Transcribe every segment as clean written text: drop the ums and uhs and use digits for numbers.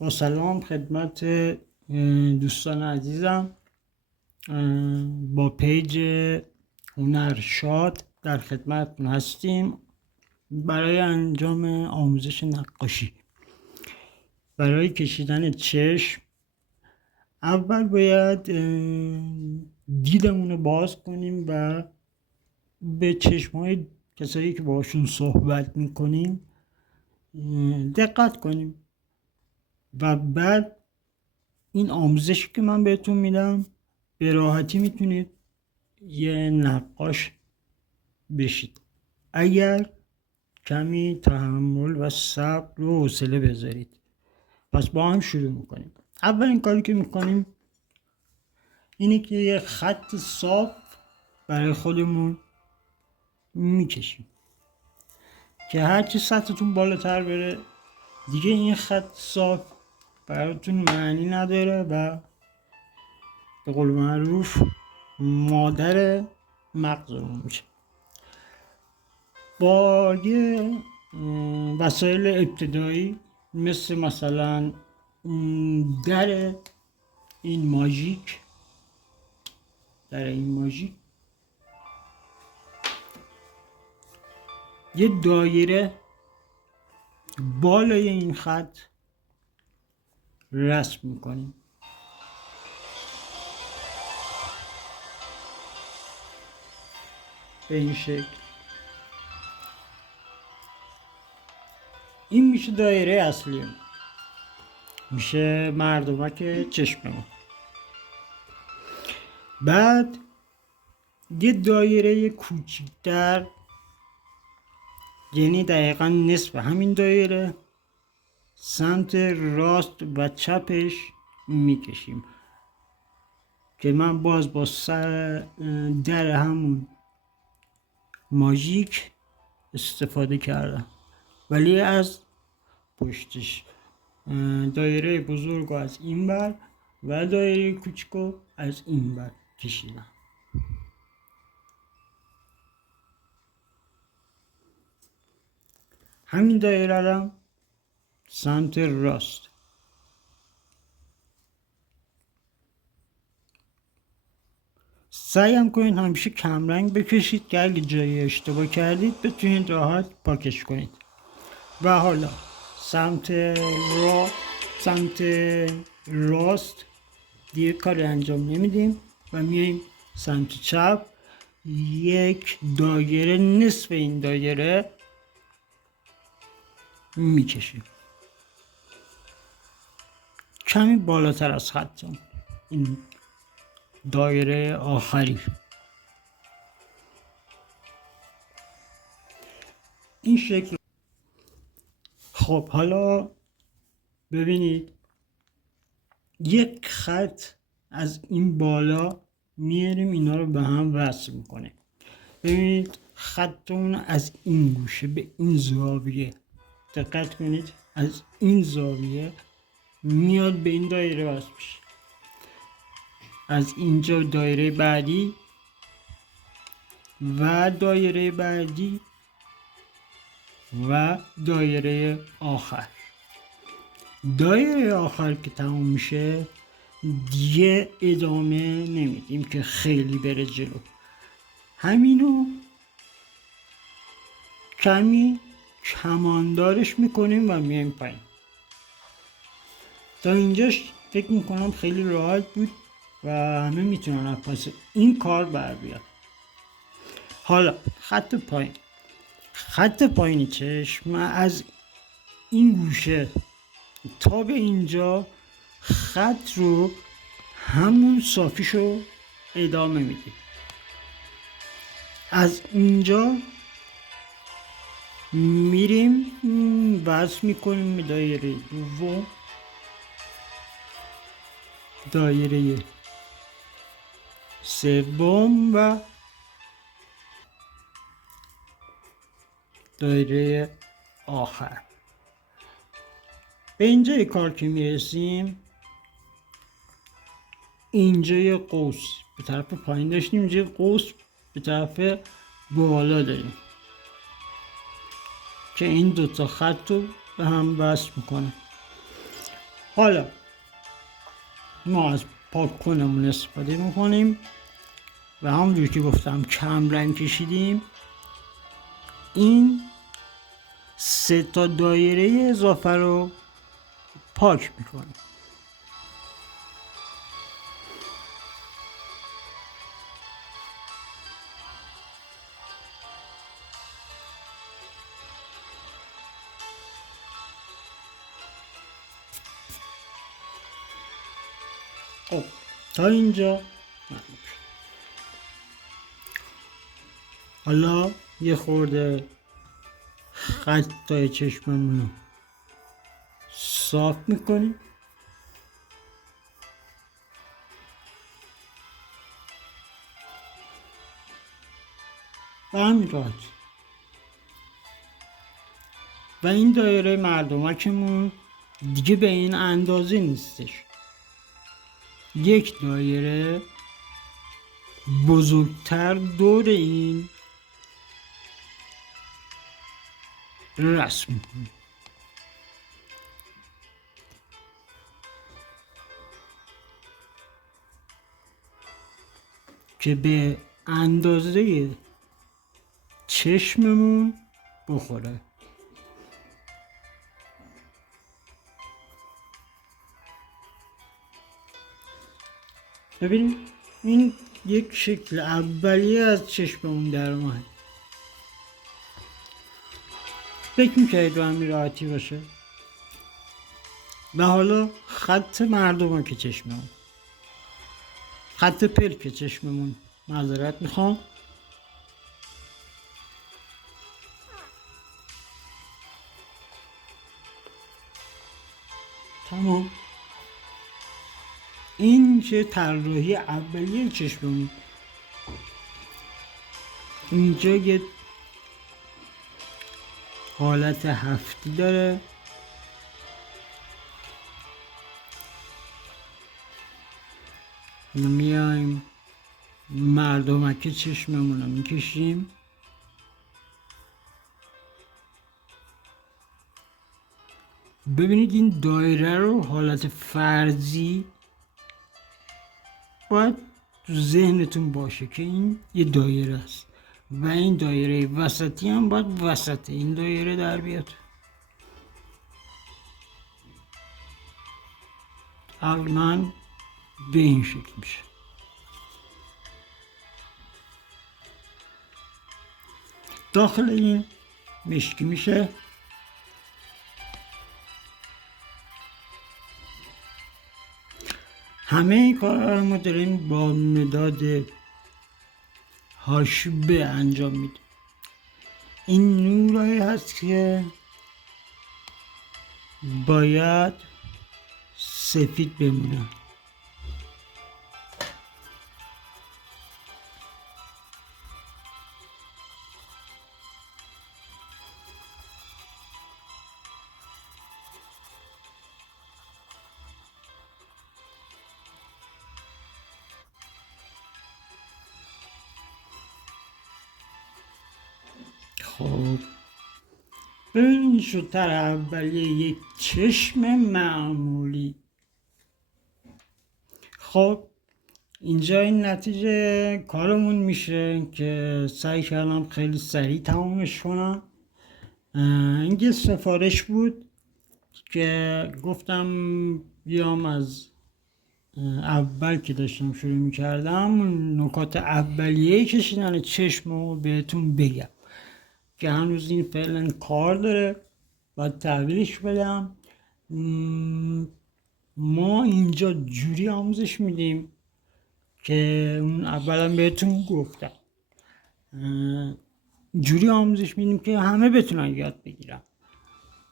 با سلام خدمت دوستان عزیزم. با پیج هنرشاد در خدمتتون هستیم برای انجام آموزش نقاشی. برای کشیدن چشم اول باید دیدمون رو باز کنیم و به چشم‌های کسایی که باشون صحبت میکنیم دقت کنیم و بعد این آموزشی که من بهتون میدم به راحتی میتونید یه نقاش بشید اگر کمی تحمل و صبر و حوصله بذارید. پس با هم شروع میکنیم. اولین کاری که میکنیم اینه که یه خط صاف برای خودمون میکشیم که هرچی سطحتون بالاتر بره دیگه این خط صاف براتون معنی نداره و به قول معروف مادر مغزمون میشه. با یه وسایل ابتدایی مثلا در این ماژیک یه دایره بالای این خط رسم میکنیم. به این شکل. این میشه دایره اصلی، میشه مردمک چشممون. بعد یه دایره کوچیک‌تر، یعنی دقیقا نصف همین دایره، سمت راست و چپش میکشیم که من باز با در همون ماژیک استفاده کردم ولی از پشتش دایره بزرگ از این بر و دایره کوچیکو از این بر کشیدم. همین دایره رو سمت راست سعیم کنید همیشه کمرنگ بکشید که اگه جایی اشتباه کردید بتونید راحت پاکش کنید. و حالا سمت راست دیگه کاری انجام نمیدیم و میایم سمت چپ. یک دایره نصف این دایره میکشیم کمی بالاتر از خطمون، این دایره آخری. این شکل. خب حالا ببینید یک خط از این بالا میاریم اینا رو به هم وصل میکنه. ببینید خطمون از این گوشه به این زاویه، دقت کنید، از این زاویه میاد به این دایره وصل میشه. از اینجا دایره بعدی و دایره بعدی و دایره آخر. دایره آخر که تموم میشه دیگه ادامه نمیدیم که خیلی بره جلو. همینو کمی کماندارش میکنیم و میایم پایین. تا اینجاش فکر میکنم خیلی راحت بود و همه میتونن از پس این کار بر بیاد. حالا خط پایین چشم از این گوشه تا به اینجا خط رو همون صافیشو ادامه میدیم. از اینجا میریم وصل میکنیم به دایره دوم، دایره سوم و دایره آخر. به اینجای کار که میرسیم اینجا یه قوس به طرف پایین داشتیم، اینجا قوس به طرف بالا داریم که این دوتا خط رو به هم وصل میکنه. حالا ما از پاک کنمون استفاده میکنیم و همونجور که گفتم کم رنگ کشیدیم. این 3 تا دایره اضافه رو پاک میکنیم. خب تا اینجا حالا یه خورده خطای چشممون رو صاف میکنیم. و همین راحت. و این دایره مردمکمون دیگه به این اندازه نیستش. یک دایره بزرگتر دور این رسم میکنیم که به اندازه چشممون بخوره. ببینید این یک شکل اولیه از چشممون در اومد. فکر می‌کردید با همین راحتی باشه؟ و حالا خط مردمک چشممون، خط پلک چشممون، معذرت میخوام، تمام. این چه طراحی اولیه چشممون. اینجا یه حالت هفتی داره. میایم مردمک چشممون رو میکشیم. ببینید این دایره رو حالت فرضی باید تو ذهنتون باشه که این یه دایره است و این دایره وسطی هم باید وسط این دایره در بیاد. تقریباً به این شکل میشه. داخل این مشکی میشه. همه این کارها رو ما داریم با مداد هاشبه انجام میدیم. این نورایی هست که باید سفید بمونه. خب این شد طرح اولیه یک چشم معمولی. خب اینجا این نتیجه کارمون میشه که سعی کردم خیلی سریع تمامش کنم. این یه سفارش بود که گفتم بیام از اول که داشتم شروع میکردم نکات اولیه کشیدن چشم رو بهتون بگم که هنوز این فعلا کار داره، باید تحویلش بدم. ما اینجا جوری آموزش میدیم که اون اولا بهتون گفتم، جوری آموزش میدیم که همه بتونن یاد بگیرن.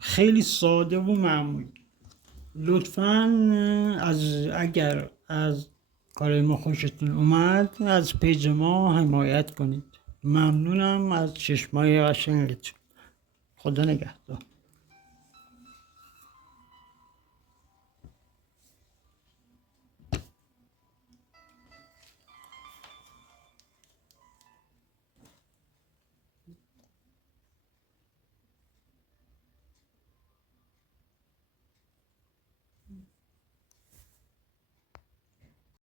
خیلی ساده و معمولی. لطفاً اگر از کار ما خوشتون اومد از پیج ما حمایت کنید. ممنونم از چشمای قشنگتون. خدا نگهدار.